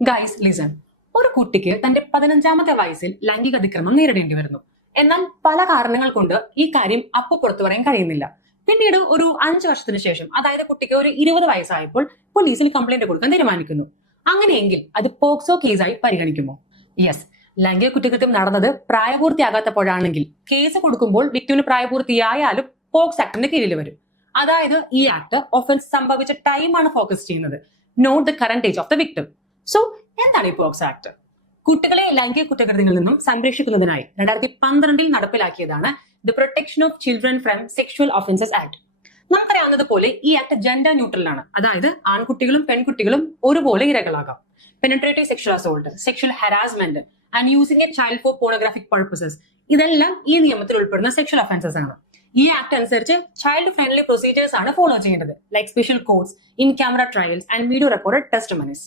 Guys listen. ഒരു കുട്ടിക്ക് തന്റെ 15ാമത്തെ വയസ്സിൽ ലൈംഗിക അതിക്രമം നേരിടേണ്ടി വരുന്നു. എന്നാൽ പല കാരണങ്ങൾ കൊണ്ട് ഈ കാര്യം അപ്പൊ പുറത്തു പറയാൻ കഴിയുന്നില്ല. പിന്നീട് ഒരു 5 വർഷത്തിന് ശേഷം, അതായത് കുട്ടിക്ക് ഒരു 20 വയസ്സായപ്പോൾ പോലീസിൽ കംപ്ലൈന്റ് കൊടുക്കാൻ തീരുമാനിക്കുന്നു. അങ്ങനെയെങ്കിൽ അത് പോക്സോ കേസായി പരിഗണിക്കുമോ? യെസ്. ലൈംഗിക കുറ്റകൃത്യം നടന്നത് പ്രായപൂർത്തിയാകാത്തപ്പോഴാണെങ്കിൽ കേസ് കൊടുക്കുമ്പോൾ വിക്ടിമിന് പ്രായപൂർത്തിയായാലും പോക്സ് ആക്ടിന്റെ കീഴിൽ വരും. അതായത് ഈ ആക്ട് ഒഫൻസ് സംഭവിച്ച ടൈമാണ് ഫോക്കസ് ചെയ്യുന്നത്, not the current age of the victim. So എന്താണ് ഈ പോക്സോ ആക്ട്? കുട്ടികളെ ലൈംഗിക കുറ്റകൃത്യങ്ങളിൽ നിന്നും സംരക്ഷിക്കുന്നതിനായി 2012 നടപ്പിലാക്കിയതാണ് the protection of children from sexual offences act. നമുക്കറിയാവുന്നതുപോലെ ഈ ആക്ട് ജെൻഡർ ന്യൂട്രൽ ആണ്. അതായത് ആൺകുട്ടികളും പെൺകുട്ടികളും ഒരുപോലെ ഇരകളാകാം. Penetrative sexual assault, sexual harassment and using a child for pornographic purposes, ഇതെല്ലാം ഈ നിയമത്തിൽ ഉൾപ്പെടുന്ന സെക്ഷൽ ഒഫൻസസ് ആണ്. ഈ ആക്ട് അനുസരിച്ച് ചൈൽഡ് ഫ്രണ്ട്ലി പ്രൊസീജിയേഴ്സ് ആണ് ഫോളോ ചെയ്യേണ്ടത്, like special courts, in camera trials and video recorded testimonies.